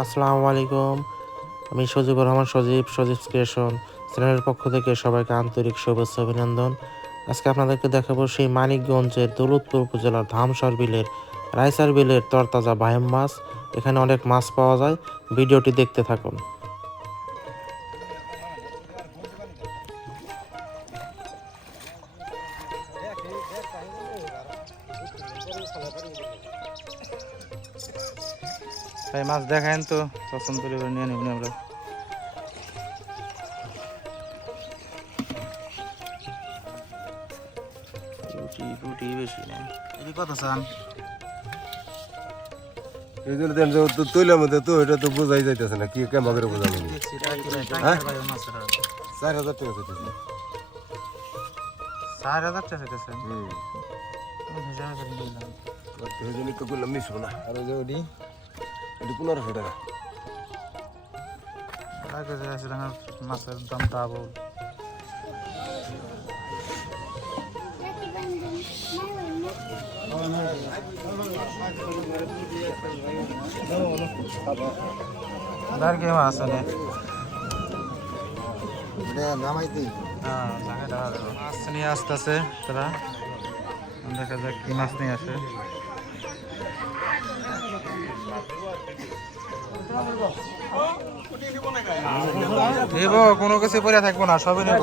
আসসালামু আলাইকুম। আমি সজীবুর রহমান, সজীব সজীব ক্রিয়েশন চ্যানেলের পক্ষ থেকে সবাইকে আন্তরিক শুভেচ্ছা অভিনন্দন। আজকে আপনাদেরকে দেখাবো সেই মানিকগঞ্জের দৌলতপুর উপজেলার ধামসর বিলের রাইসার বিলের তরতাজা বায়াম মাছ এখানে অনেক মাছ পাওয়া যায়। ভিডিওটি দেখতে থাকুন। ভাই মাছ দেখায়েন তো পছন্দ করে নিয়ে নিব আমরা। রুটি রুটি বেশি না কত চান? তৈলার মধ্যে তো এটা তো বোঝাই যাইতেছে না কি কেমন করে আমি নাই হ্যাঁ? চার হাজার টাকা চাইতেছে। চার হাজার টাকা চাইতেছে? হুম। তো করলাম মিশবো না। আর যে ওটি এটি পনেরোশো টাকা। মাছের দাম ডাবল আর কি হ্যাঁ যাবে মাছ নিয়ে আসতেছে তারা দেখা যাক কি মাছ নিয়ে আসে নেব কোনো কিছু পরে থাকব না সবই নেব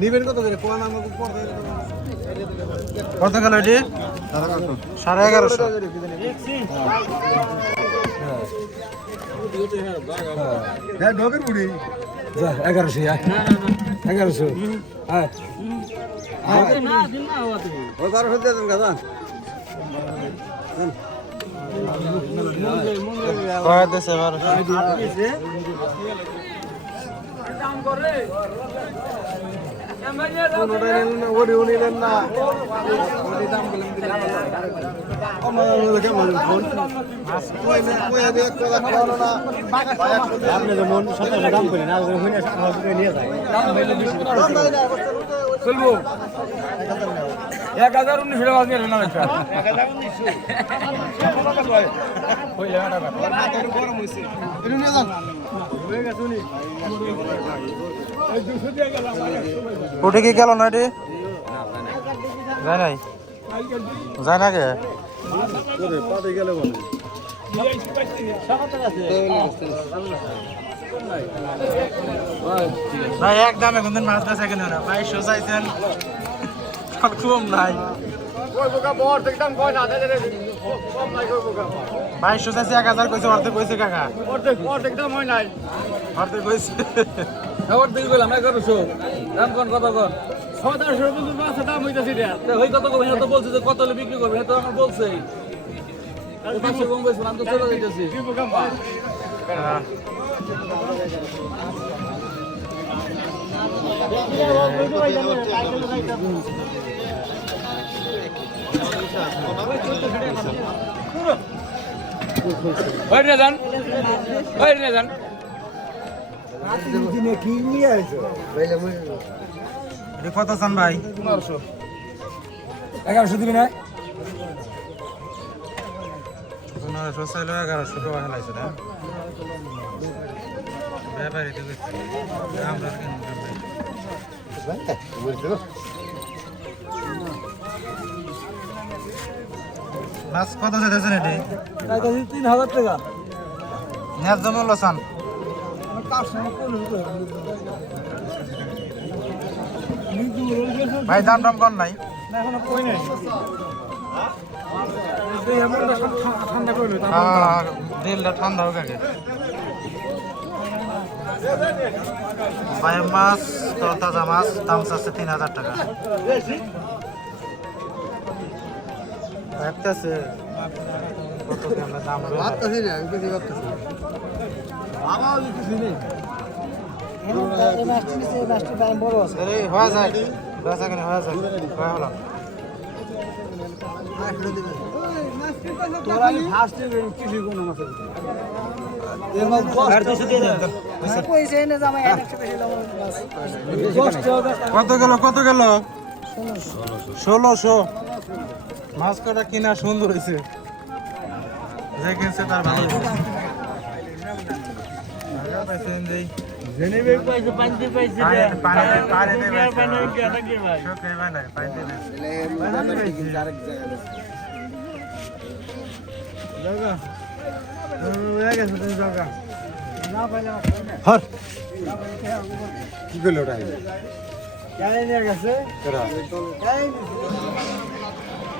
নিবেন কত করে? পোয়া নাম কত গেল এটি? সাড়ে এগারোশো। হ্যাঁ। এগারোশো এগারোশো। হ্যাঁ। বারোশো দিয়ে দেন গাদা। কয় দেশে বারোশো কোনোটা নিলেন না ওটিও নিলেন না ওটি দাম বললাম দিলাম আমার কেমন ফোন আপনি যেমন সতেরোশো দাম করেন আর হইলে আঠারোশো নিয়ে যায় দাম হইলে বেশি চলবো এক হাজার উনিশশো টাকা না উঠে কি গেল না এটি? যায় নাই? যায় না ভাই মাছ বেচা কেন না। বাইশশো চাইছেন আর কম নাই। বাইশশো চাইছে এক হাজার কইছে অর্ধেক কইছে কাকা। অর্ধেক কইছে। খবর দিয়ে গেলাম এগারোশো দাম কোন কত কর সতেরোশো মাছের দাম হইতেছে ওই কত কবে তো বলছে যে কত হলে বিক্রি করবে তো আমার বলছে। পাঁচশো কম বলছে আমি তো চলে যাইতেছি। হ্যাঁ। বাইরে যান। বাইরে নিয়ে যান। কত চান ভাই? এগারোশো দিবি না? পনেরোশো চাইলো এগারোশো টাকা হেলাইছে না। ব্যাপারি আমরা মাছ কত চাইতেছেন এটি? তিন হাজার টাকা। ন্যায্য মূল্য চান? ভাই দাম টাম কর নাই হ্যাঁ দিলটা ঠান্ডা হোক আগে। বাইরের মাছ তো তাজা মাছ দাম চাচ্ছে তিন হাজার টাকা। ভাবতেছে কত কেমন দাম হবে ভাবতেছি না আমি বেশি ভাবতেছি আমার কিছু নেই। এই যায় বেচা কিনে যায় হলো। তোরা ফার্স্ট কিছু কোনো মাছ কত গেল কত গেল? ষোলোশো। মাছ কটা কিনা সুন্দর হয়েছে যে কিনছে তার ভালো হয়ে গেছে। কি করল ওটা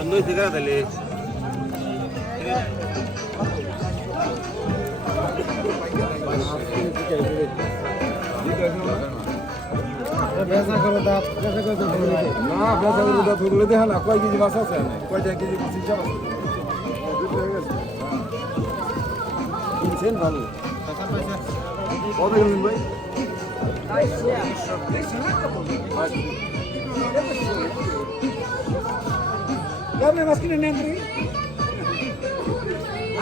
আমার না বেচা করে দাও তুলে দেখা না কয় কেজি মাছ আছে কয় কেজি মাছ হিসাব আছে কিনছেন ভালো কত কিনবেন ভাই আপনি মাছ কিনে নেন তুমি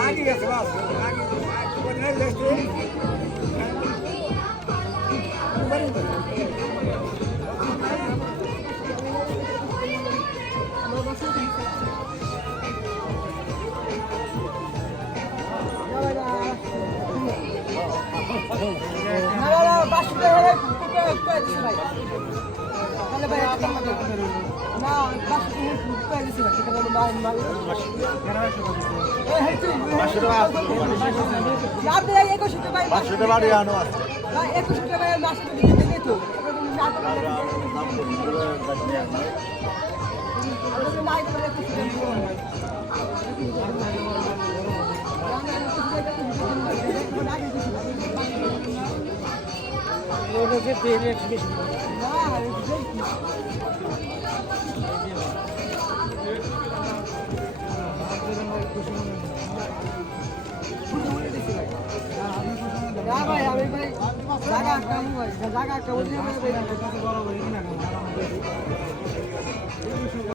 আগে গেছে মাছ পাঁচশো বাড়ি আনো আছে জায়গা একটা একটা